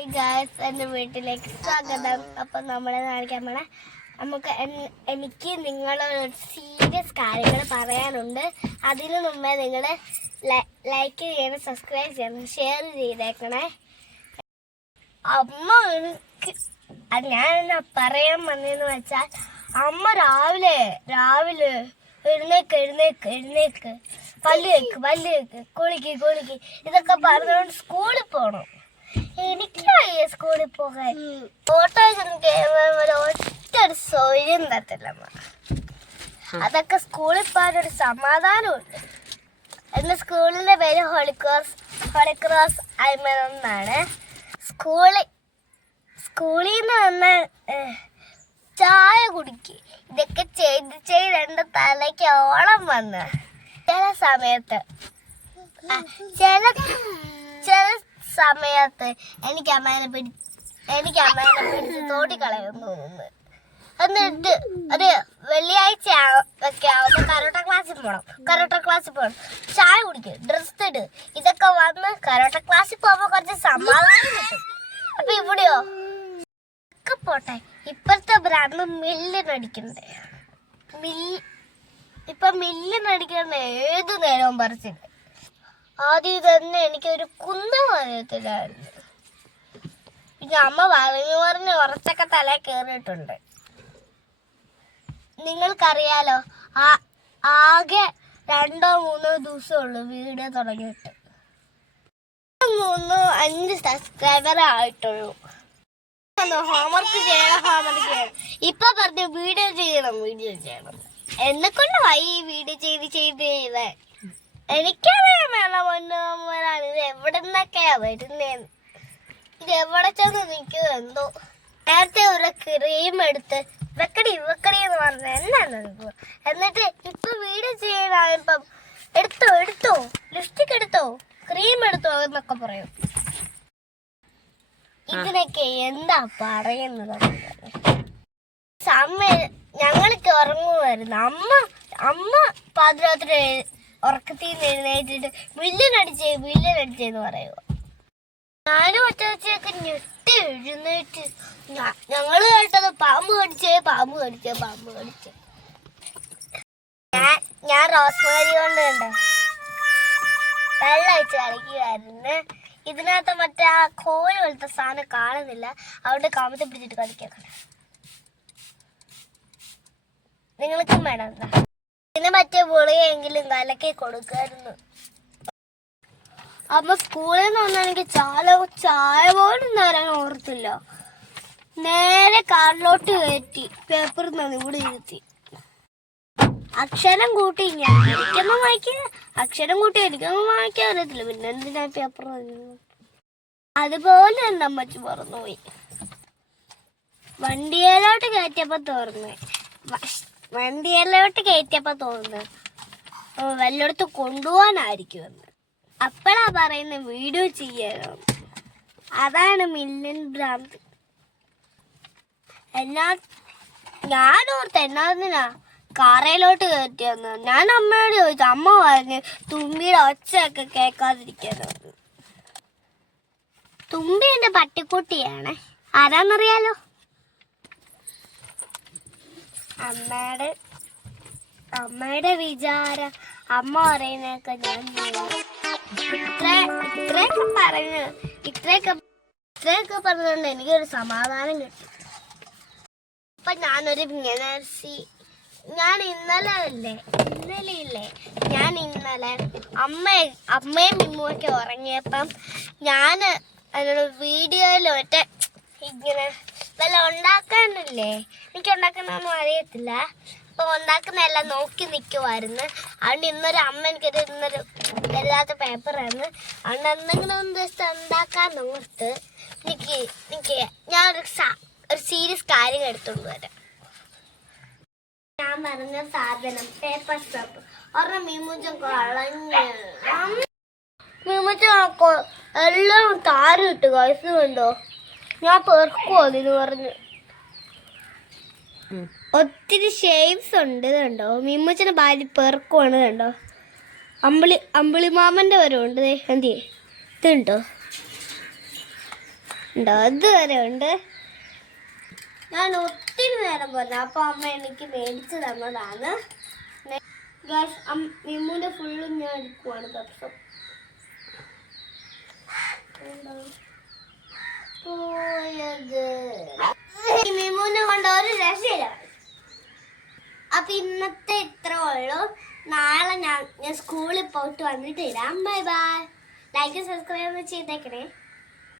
Hi guys, എൻ്റെ വീട്ടിലേക്ക് സ്വാഗതം. അപ്പം നമ്മളെ കാണിക്കാൻ പോണേ എനിക്ക് നിങ്ങളൊരു സീരിയസ് കാര്യങ്ങൾ പറയാനുണ്ട്. അതിനു മുമ്പേ നിങ്ങൾ ലൈക്ക് ചെയ്യണം, സബ്സ്ക്രൈബ് ചെയ്യണം, ഷെയർ ചെയ്തേക്കണേ. അമ്മ എനിക്ക് ഞാൻ പറയാൻ വന്നതെന്ന് വെച്ചാൽ, അമ്മ രാവിലെ എഴുന്നേക്ക് പല്ല് വെക്ക് കുളിക്ക് ഇതൊക്കെ പറഞ്ഞുകൊണ്ട് സ്കൂളിൽ പോകണം. എനിക്കറിയ സ്കൂളിൽ പോകാൻ ഓട്ടോ ഒറ്റൊരു സൗകര്യം തരത്തില്ലമ്മ. അതൊക്കെ സ്കൂളിൽ പോകാനൊരു സമാധാനമുണ്ട്. എൻ്റെ സ്കൂളിൻ്റെ പേര് ഹോളിക്രോസ് ഐമൻ എന്നാണ്. സ്കൂളിൽ നിന്ന് വന്ന് ചായ കുടിക്ക്. ഇതൊക്കെ ചെയ്ത് എൻ്റെ തലയ്ക്ക് ഓളം വന്ന് ചില സമയത്ത് എനിക്ക് അമ്മേനെ പിടിച്ച് തോട്ടിക്കളയുന്നു തോന്നുന്നു. എന്നിട്ട് ഒരു വെള്ളിയാഴ്ച ഒക്കെ ആവുമ്പോൾ കരോട്ട ക്ലാസ്സിൽ പോകണം, ചായ കുടിക്കും, ഡ്രസ് ഇട്. ഇതൊക്കെ വന്ന് കരോട്ട ക്ലാസ്സിൽ പോകുമ്പോൾ കുറച്ച് സമാധാനം കിട്ടും. അപ്പൊ ഇവിടെയോ ഒക്കെ പോട്ടെ, ഇപ്പോഴത്തെ ബ്രാൻഡ് മില്ലിനടിക്കണ്ടേ. മില്ലിനടിക്കണ്ട ഏതു നേരവും പറിച്ചിട്ട്. ആദ്യം തന്നെ എനിക്കൊരു കുന്തം അറിയത്തില്ലായിരുന്നു. പിന്നെ അമ്മ പറഞ്ഞ് ഉറച്ചൊക്കെ തല കയറിയിട്ടുണ്ട്. നിങ്ങൾക്കറിയാലോ, ആകെ 2-3 ദിവസമുള്ളൂ വീഡിയോ തുടങ്ങിയിട്ട്. 5 സബ്സ്ക്രൈബർ ആയിട്ടുള്ളൂ. ഹോംവർക്ക് ചെയ്യണം. ഇപ്പൊ പറഞ്ഞു വീഡിയോ ചെയ്യണം. എന്നെക്കൊണ്ട് ഈ വീഡിയോ ചെയ്ത് എനിക്കറിയാമല്ലോ പൊന്നോരാണ് ഇത് എവിടെ നിന്നൊക്കെയാ വരുന്നേന്ന്. ഇത് എവിടെ ചെന്ന് നിൽക്കുക എന്തോ. നേരത്തെ ഒരു ക്രീം എടുത്ത് വെക്കടി എന്ന് പറഞ്ഞ എന്നാണ്. എന്നിട്ട് ഇപ്പൊ വീഡിയോ ചെയ്യാനായപ്പം എടുത്തോ ലിപ്സ്റ്റിക് എടുത്തോ, ക്രീം എടുത്തോ എന്നൊക്കെ പറയും. ഇതിനൊക്കെ എന്താ പറയുന്നത്? ഞങ്ങൾക്ക് ഉറങ്ങുമായിരുന്നു. അമ്മ പാതിരാത്രി ഉറക്കത്തിൽ നിന്ന് എഴുന്നേറ്റിട്ട് വില്ലനടിച്ചെന്ന് പറയുക. ഞാനും ഒറ്റയൊക്കെ ഞെട്ടി എഴുന്നേറ്റ്. ഞങ്ങള് കേട്ടത് പാമ്പ് കടിച്ചേ. ഞാൻ റോസ്മേരി കൊണ്ട് വെള്ളം ഒഴിച്ച് കളിക്കുമായിരുന്നു. ഇതിനകത്ത് മറ്റേ ആ കോഴി പോലത്തെ സാധനം കാണുന്നില്ല, അവിടെ കാമത്തെ പിടിച്ചിട്ട് കളിക്കാൻ. നിങ്ങൾക്കും വേണം എന്താ ഇതിന് മറ്റേ പൊളിയെങ്കിലും കലക്കി കൊടുക്കായിരുന്നു. അപ്പൊ സ്കൂളിൽ നിന്ന് വന്നെനിക്ക് ചായ പോലും തരാൻ ഓർത്തില്ല. നേരെ കാറിലോട്ട് കയറ്റി പേപ്പർ ഇവിടെ ഇരുത്തി. അക്ഷരം കൂട്ടി എനിക്കൊന്നും വായിക്കാൻ അറിയത്തില്ല. പിന്നെ എന്തിനാ പേപ്പർ? അതുപോലെ എൻ്റെ അമ്മച്ചി മറന്നുപോയി. വണ്ടിയിലോട്ട് കയറ്റിയപ്പോ തോന്നുന്നു വല്ലയിടത്ത് കൊണ്ടുപോകാനായിരിക്കുമെന്ന്. അപ്പോഴാ പറയുന്ന വീഡിയോ ചെയ്യാനോ. അതാണ് മില്യൻ ഭ്രാന്ത്. ഞാനോർത്ത് എന്നാ കാറയിലോട്ട് കയറ്റിയെന്ന്. ഞാൻ അമ്മയോട് ചോദിച്ചു. അമ്മ പറഞ്ഞു തുമ്പിയുടെ ഒച്ചയൊക്കെ കേൾക്കാതിരിക്കാന്ന് പറഞ്ഞു. തുമ്പി എന്റെ പട്ടിക്കുട്ടിയാണ്. ആരാന്നറിയാലോ? അമ്മയുടെ വിചാരം അമ്മ പറയുന്നതൊക്കെ ഞാൻ ഇത്രയൊക്കെ പറഞ്ഞുകൊണ്ട് എനിക്കൊരു സമാധാനം കിട്ടി. അപ്പൊ ഞാനൊരു ഞാൻ ഇന്നലെ അമ്മയും മിമ്മുമൊക്കെ ഉറങ്ങിയപ്പം ഞാൻ അതിനോട് വീഡിയോയിൽ മറ്റേ ഇങ്ങനെ വല്ല ഉണ്ടാക്കാനില്ലേ, എനിക്ക് ഉണ്ടാക്കുന്നൊന്നും അറിയത്തില്ല. അപ്പൊ ഉണ്ടാക്കുന്നതെല്ലാം നോക്കി നിൽക്കുമായിരുന്നു. അതുകൊണ്ട് ഇന്നൊരു വലുതാത്ത പേപ്പറായിരുന്നു. അതുകൊണ്ട് എന്തെങ്കിലും ഒന്ന് ജസ്റ്റ് ഉണ്ടാക്കാൻ നോർത്ത് ഞാനൊരു സീരിയസ് കാര്യം എടുത്തോണ്ട് വരാം. ഞാൻ പറഞ്ഞ സാധനം പേപ്പർ സ്റ്റോപ്പ് ഒരെണ്ണം മീമുച്ചൻ കളഞ്ഞ്. എല്ലാം താരം ഇട്ട് വയസ്സ് കണ്ടോ. ഞാൻ പെറുക്കുമോ അതിന് പറഞ്ഞ്. ഒത്തിരി ഷേപ്സ് ഉണ്ട് കണ്ടോ. മീമുച്ചൻ്റെ ഭാര്യ പെറുക്കുവാണ് കണ്ടോ. അമ്പിളിമാമൻ്റെ വരെ ഉണ്ട്. എന്തിയേ ഇതുണ്ടോ. ഉണ്ടോ ഇതുവരെ ഉണ്ട്. ഞാൻ ഒത്തിരി നേരം പറഞ്ഞു. അപ്പോൾ അമ്മ എനിക്ക് മേടിച്ച് തന്നതാണ്. മിമ്മുന്റെ ഫുള്ളും ഞാൻ എടുക്കുവാണ് ദിവസം. മിമ്മുനെ കൊണ്ട് ഒരു രക്ഷയില്ല. അപ്പൊ ഇന്നത്തെ ഇത്ര ഉള്ളൂ. നാളെ ഞാൻ സ്കൂളിൽ പോയിട്ട് വന്നിട്ട് ഇടാം. Bye bye. ലൈക്ക് സബ്സ്ക്രൈബ് ചെയ്തേക്കണേ.